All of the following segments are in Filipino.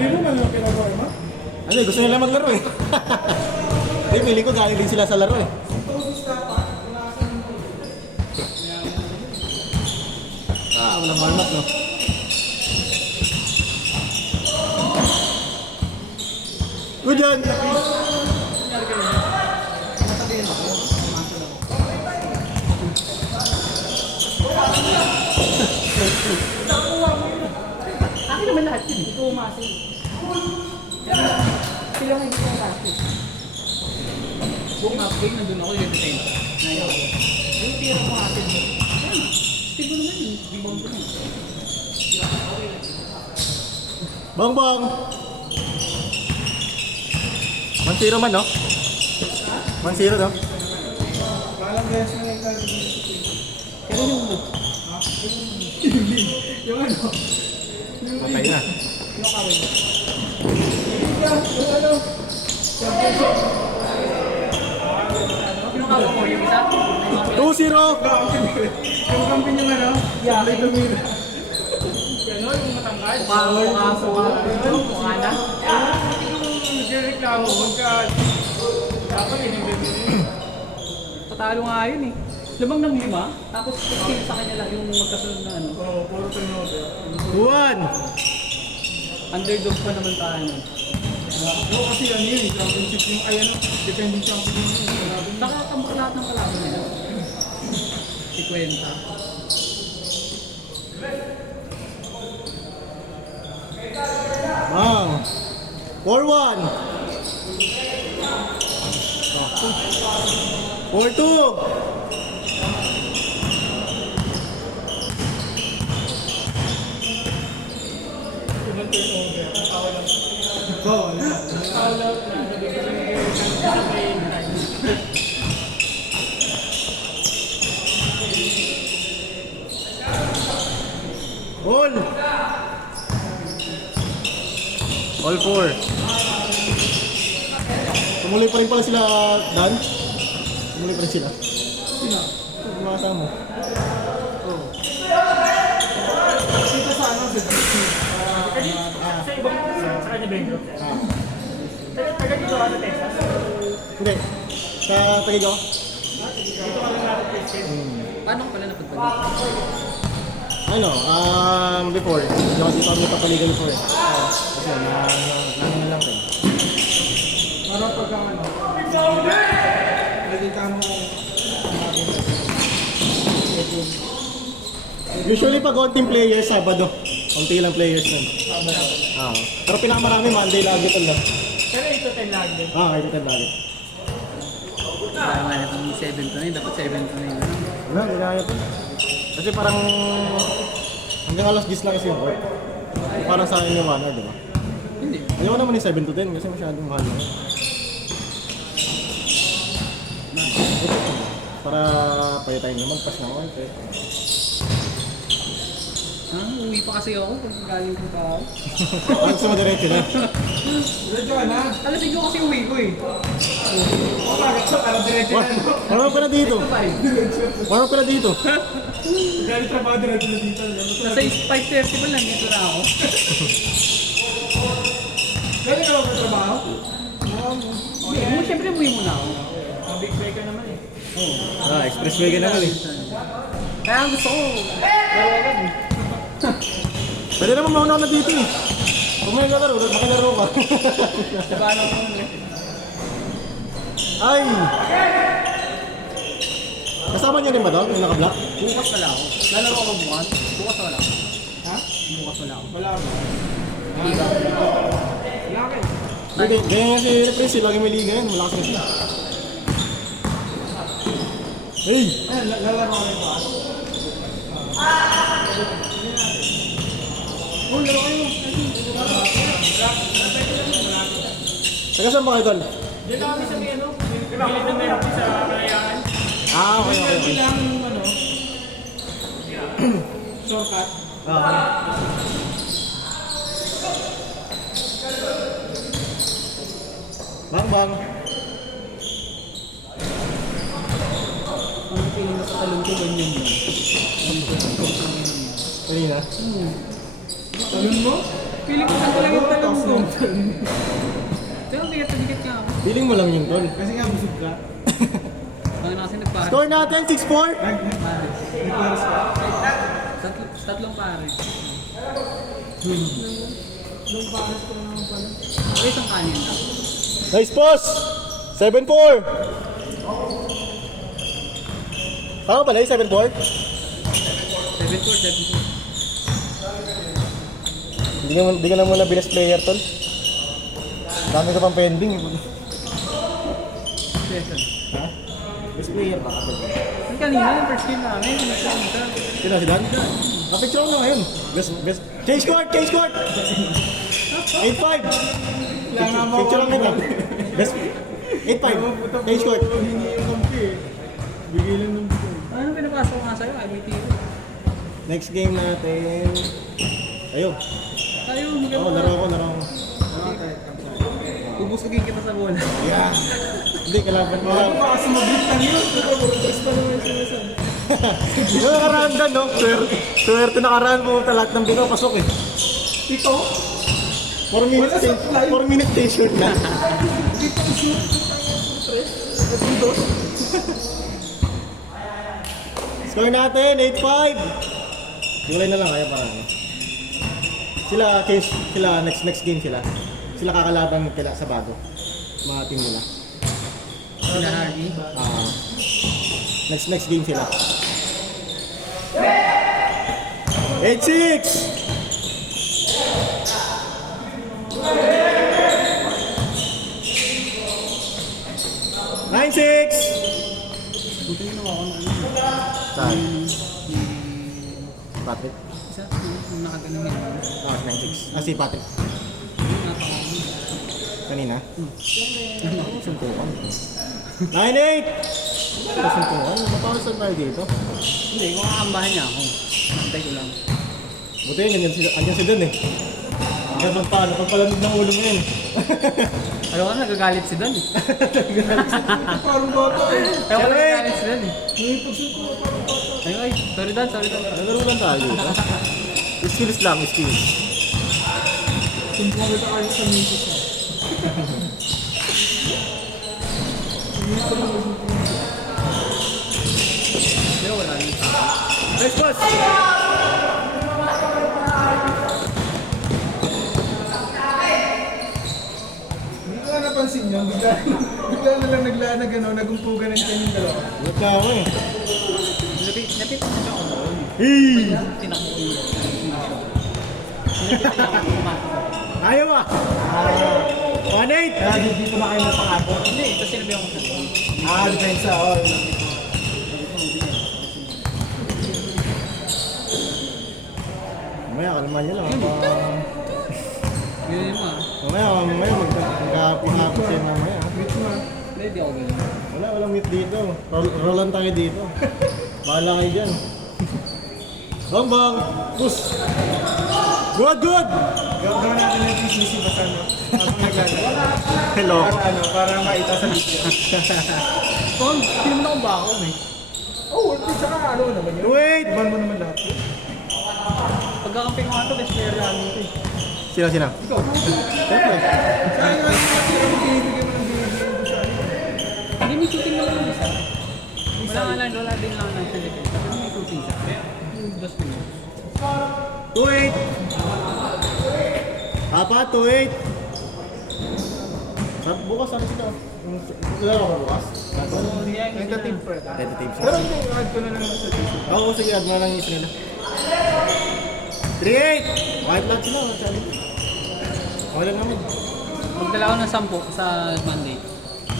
Hindi mo man yung pinag-orma? Ano, gusto nila maglaro eh. Hindi, feeling ko galing din sila sa laro eh. Walang warm up, no? Good yan! Akin naman lahat yun. Ito umasin. Sila nga hindi ko umasin. Buong upgrade, nandun ako yung defense. Nayaw ko. Yung tira ko atin. Tigo naman yun. Rebound ko naman. Bang bang! 1-0 man, no? 1-0, no? Parang beses na yung kalbi. Pero yung book. Yung ano? Okay na. Yung kawin. Yung ano? Yung kawin mo, yung isa? 2-0! Yung kampi yung ano? Sablay tumira. Gano'n, yung matangkad. Mukha na. Yung reklamo, magka... Dapat yung bibili. Patalo nga yun eh. Lumang ng 5, tapos still sa kanya lang yung magkasunod na ano. Oo, puro turnover. 2-1! Underdog pa naman tayo. Oo, kasi ano yun, championship yung ay ano, depending champion yun. Nakakambak lahat ng kalaban nila. Si Kwenta. Bang! 4-1! 4-2! Unang turnover, ang tawag lang. Oo, tawag lang na nabibigay All! All 4. Tumuloy pa rin pala sila, Dan. Tumuloy pa rin sila. Sino? Mga kasama mo. Dito sa ano, sa DC. Sa ibang, sa kanya Benjo. Taga dito ka sa Texas. Hindi. Sa Tagigaw? Dito ka lang natin Texas. Paano ka pala napagpagod? Ano, before. Dito kami papaligan before eh. Kasi na lang rin. Parang pagka ano, nakita mo Usually pag konting players, Sabado. Konti lang players nun. Pero pinakamarami, Monday lagi ito lang. pero ito 10 lang din. Kahit ito lagi. Parang nga itong 7 to 9, dapat 7 to 9. Wala, ginaya po. Kasi parang hanggang alas 10 lang kasi yung work. Parang sa akin yung 1 hour, di ba? Hindi. Ayaw naman yung 7 to 10 kasi masyadong mahal na. Para payo tayo naman, pas na ako. Uwi pa kasi ako pag galing ko pa ako. Ang gusto mo diretso na. Diretso ka na. Alasing ko kasi uwi ko eh. O bakit so, parang diretso na, no? Warm up ka na dito. Warm up ka na dito. Dahil trabaho diretso na dito. Nasa 5:30 pa lang dito na ako. Galing ka lang sa trabaho? Okay, mo syempre uwi muna ako. Ang big break ka naman eh. Expressway ka naman eh. Kaya gusto ko, laro-laro eh. Pwede naman mauna ka na dito eh. Kung may nalaro, makalaro ka. Sabano ko nun eh. Ay! Kasama niya rin ba daw? Yung naka-block? Bukas wala ako. Lalaro ako bukas. Bukas wala ako. Ha? Bukas wala ako. Wala mo. Liga. Wala ka eh. Hindi, ganyan nga si Prince, lagi may liga yan. Malakas na siya. Hey! Ayun, lalaro ka rin ba? Oh, laro kayo. Taga saan ba kayo tol? Diyan lang kami sa may ano. Pilit na meron sa Kalayaan. Okay. Hindi lang ano. Shortcut. Bang. Ang feeling ko sa talon ko, ganyan yun. Kanina. Talon mo? Feeling ko saan ko lang yung talon lakas ng Pero bigat na bigat nga ako. Feeling mo lang yun, tol. Kasi nga busog ka. Bakit na kasi nagpares? Score natin, 6-4. Nagpares ka. Tatlong pares. Nung pares ko naman pala. Pero isang kanin lang. Nice boss! 7-4. Tama pala yung 7-4? 7-4. Hindi ka na muna best player, tol. Dami ka pang pending. Session. Ha? Best player ba ka, tol? Yung kanina, yung first game namin, nagsasabi ka. Sino si Dan? Kapicture na ngayon. Best. Change court! Change court! 8-5! Picture lang nito. Best. 8-5. Change court. Hindi yung kampi eh. Bigay lang ng bigay. Ano pinapasok ko nga sa'yo? IBT. Next game natin. Ayun. Tayo, Oo, laro ako. Ubusugin kita sa bola. Yeah. Hindi, kalaban mo. Baka sumabit lang yun. Basta naman yung sinasabi. Yung nakaraan Dan, no? Swerte nakaraan mo lahat ng bigaw pasok eh. Ito? 4 minutes t-shirt na. Dito ko shoot. Nagpundo. Score natin, 8-5. Tulay na lang kaya parang. Sila next game sila. Sila kakalaban kila sa bago. Mga team nila. Sila Hardy. Next game sila. 8-6. 9-6. Buti yung nawakan ano. Saan? Patrick? Isa, yung nakagaling yan. 9-6. Si Patrick. Kanina? Suntukan. 9-8! Suntukan? Mapakasan tayo dito. Hindi, kung kakambahan niya ako. Nantay ko lang. Buti yun, andyan si Dan eh. Ganun paano, pagpalamig ng ulo mo yun. Ayaw ka, nagagalit si Don eh. Parang bata eh. Ayaw ka, nagagalit si Don eh. May pagsuko ko parang bata. Ayaw ay, sorry Don. Nagkaroon lang tayo dito. Skills lang, skills. Sumpong kita kayo sa misis eh. Pero wala rin sa akin. Nice pass! Hindi ko nga napansin yun. Bigla na lang nagumpugan ng kanyang dalawa. Bulat na ako eh. Napit na siya ako doon. Hey! Tinakbo ko yun. Napit na ako pumasok. Ayaw ah! 1-8! Dito na kayo napangako. Hindi, ito sinabi ako sa Depensa. Mamaya, kalman nyo lang. Yun mo ah. Mamaya, magkapihapos yan mamaya. Wait mo ah. Hindi ako ganun. Walang meet dito. Rollan tayo dito. Bahala kayo dyan. Bang! Push! Good! Gawin natin yung PCC basta no. Habang naglalaro. Hello. Para maita sa video. Paul, hindi naman ako bakaw eh. Oh, worth it. Saka ano naman yun. Wait! Ban mo naman lahat. Pagkakampi ko nga ito, best player namin ito eh. Sino? Ikaw. Siyempre. Saka yung binibigyan mo ng binibigyan ko sa ano. Hindi, may shooting naman yung isa. Wala din lang ng Philippines. Pero may shooting siya. Yung dos minutes. 2-8! Apat, 2-8! Bukas ano sila? Laro ko bukas? Tentative pa. Tentative Pero hindi, add ko na lang sa PC. Oo, sige, add mo na lang yung isa nila. 3-8! White lahat sila, sabi ko. Okay lang naman. Magdala ako ng 10 sa Monday.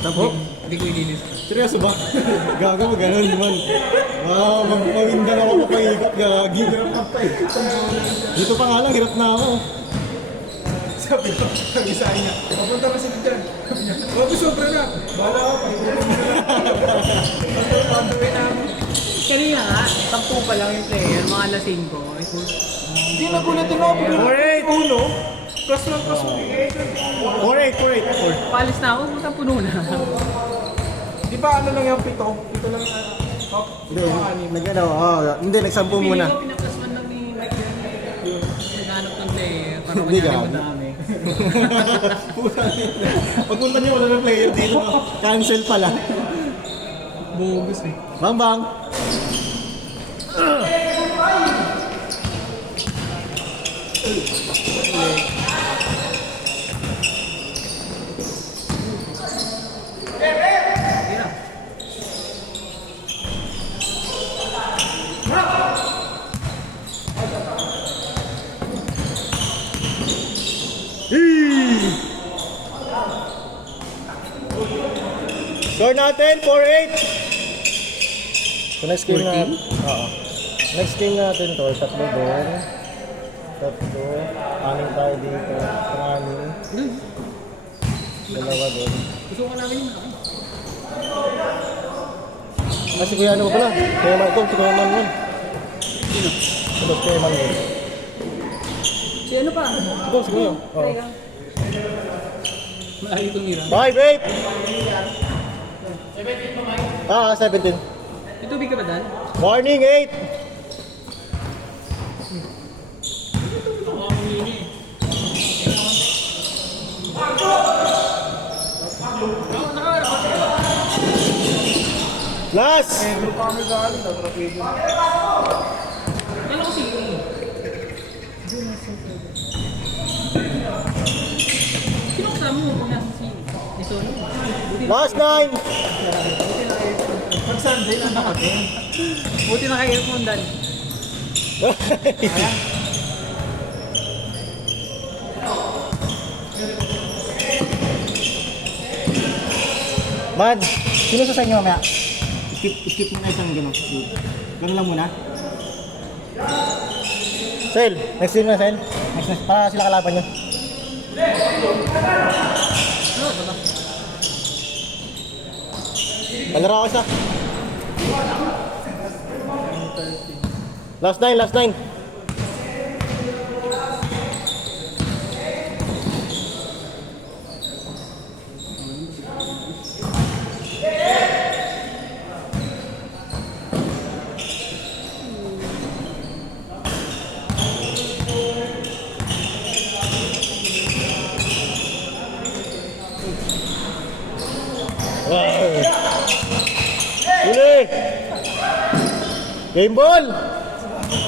Tapos? Hindi ko ililis. Seryoso ba? Gaga mo, gano'n naman. Wow, magpawindan ako papaikot, gagi. Dito pa nga lang, hirap na ako. Sabi sa kanya, papunta ka sa dyan. Sabi niya, bago sobra na. Bahala ka pa. Pagpapagawin namin. Kanina nga, 10 pa lang yung player, mga lasing ko. Hindi nagulat ako. 4-8! Uno. Plus 1 plus 4-8. Palis na ako, puta puno na. 1. Di ba ano lang yung pito? Pito lang yung top. Hindi, nagsampu muna. Pinaplasman lang ni Mike yan. Naghanap ng player para Hindi manyari ka. madami. Pagpunta niyo, wala ng player dito. Cancel pala. Bogus eh. Bang bang. Score natin, 4-8. So next game na. Oo. Next game natin to, tatlo doon. Tatlo. Anim tayo dito. Anim. Dalawa doon. Gusto ko namin yun. Kasi kuya ano pala? Kuya Man doon, si Kuya Man yun. Sino? Ito, si Kuya Man yun. Si ano pa? Ito, si Kuya. Oo. Malayo tumira. 5-8. 17. May tubig ka ba, Dan? Morning, 8. Last! Kailan ko si Sino kasama mo kung nasa si Solo? Last 9! Pag Sunday lang nakatin. Buti na kayo mo, Dan. Man, sino sa inyo mamaya? Skip muna isang gano'n. Gano'n lang muna. Sel, next game na Sel. Next, para sila kalaban nyo. Palaro ako isa. Last 9, last 9. Huli! Game ball!